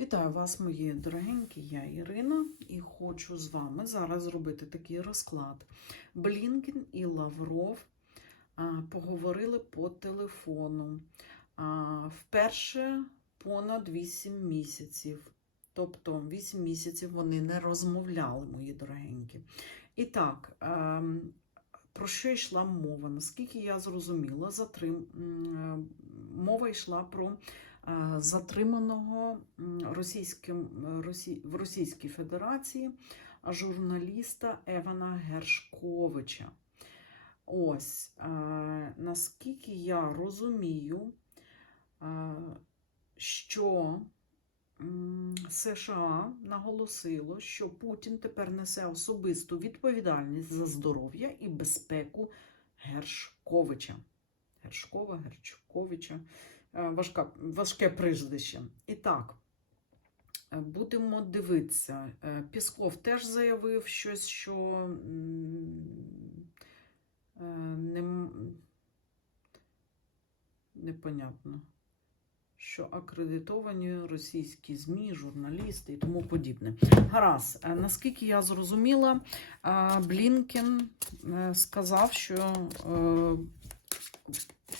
Вітаю вас, мої дорогенькі, я Ірина, і хочу з вами зараз зробити такий розклад. Блінкін і Лавров поговорили по телефону. Вперше понад 8 місяців. Тобто 8 місяців вони не розмовляли, мої дорогенькі. І так, ем, про що йшла мова? Наскільки я зрозуміла, затрим... мова йшла про затриманого російським, е, в Російській Федерації журналіста Евана Гершковича. Ось, е, наскільки я розумію, е, що США наголосило, що Путін тепер несе особисту відповідальність за здоров'я і безпеку Гершковича. Гершкова, Герчковича. Е, Важка, важке прізвище. І так, е, будемо дивитися. Е, Пісков теж заявив щось, що не, непонятно, що акредитовані російські ЗМІ, журналісти і тому подібне. Гаразд, наскільки я зрозуміла, Блінкен сказав, що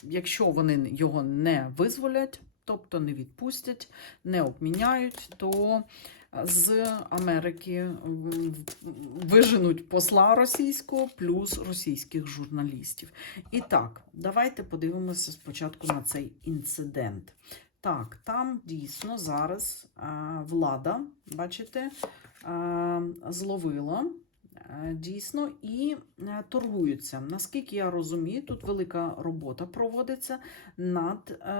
якщо вони його не визволять, тобто не відпустять, не обміняють, то з Америки виженуть посла російського плюс російських журналістів. І так, давайте подивимося спочатку на цей інцидент. Так, там дійсно зараз а, влада, бачите, а, зловила е, дійсно і е, торгуються. Наскільки я розумію, тут велика робота проводиться над е,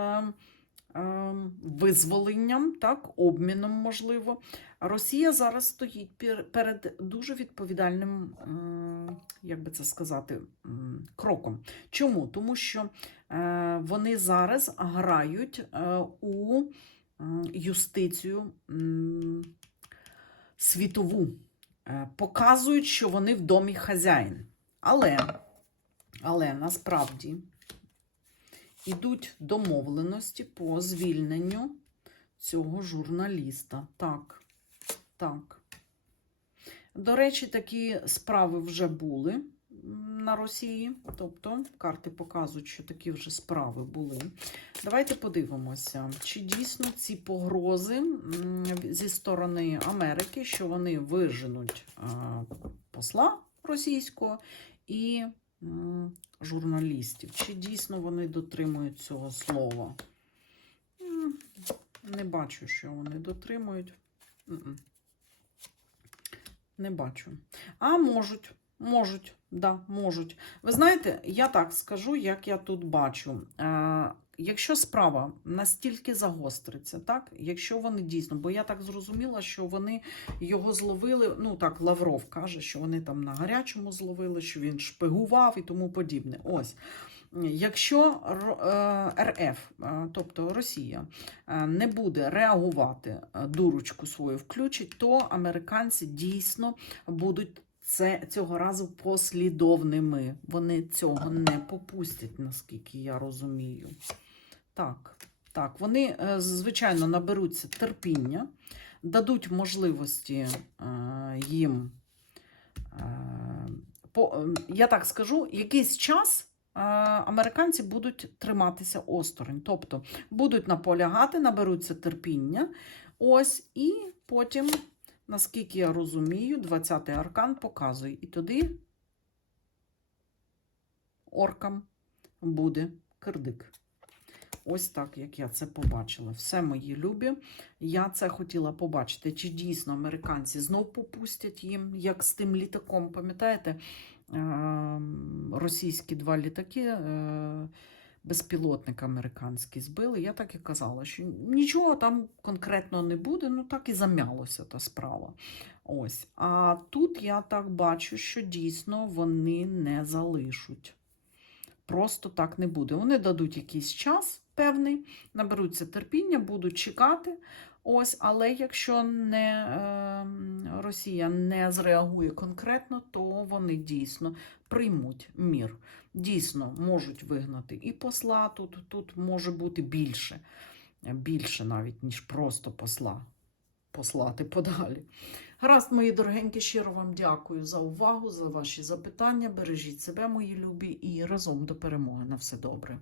е, визволенням, так, обміном, можливо. Росія зараз стоїть перед дуже відповідальним, як би це сказати, кроком. Чому? Тому що е, вони зараз грають е, у юстицію світову е, показують, що вони в домі хазяїн. Але, але насправді йдуть домовленості по звільненню цього журналіста. Так, так. До речі, такі справи вже були на Росії. Тобто карти показують, що такі вже справи були. Давайте подивимося, чи дійсно ці погрози зі сторони Америки, що вони виженуть посла російського і журналістів. Чи дійсно вони дотримують цього слова? Не бачу, що вони дотримують. Не бачу. А можуть, можуть, да, можуть. Ви знаєте, я так скажу, як я тут бачу. Е, якщо справа настільки загостриться, так, якщо вони дійсно, бо я так зрозуміла, що вони його зловили, ну так, Лавров каже, що вони там на гарячому зловили, що він шпигував і тому подібне. Ось. Якщо Р- е, РФ, е, тобто Росія, е, не буде реагувати, дурочку свою включить, то американці дійсно будуть це цього разу послідовними. Вони цього не попустять, наскільки я розумію. Так, так, вони, е, звичайно, наберуться терпіння, дадуть можливості е, їм, е, я так скажу, якийсь час. Американці будуть триматися осторонь, тобто будуть наполягати, наберуться терпіння. Ось, і потім Наскільки я розумію, 20-й аркан показує. І туди оркам буде кирдик. Ось так, як я це побачила. Все мої любі. Я це хотіла побачити. Чи дійсно американці знов попустять їм, як з тим літаком, пам'ятаєте? Ем, Російські два літаки. Безпілотник американський збили. Я так і казала, що нічого там конкретно не буде, ну так і зам'ялося та справа. Ось. А тут я так бачу, що дійсно вони не залишуть. Просто так не буде. Вони дадуть якийсь час певний, наберуться терпіння, будуть чекати. Ось, але якщо не, е, Росія не зреагує конкретно, то вони дійсно приймуть мір. Дійсно можуть вигнати і посла, тут, тут може бути більше, більше навіть, ніж просто посла. послати подалі. Гаразд, мої дорогенькі, щиро вам дякую за увагу, за ваші запитання. Бережіть себе, мої любі, і разом до перемоги. На все добре.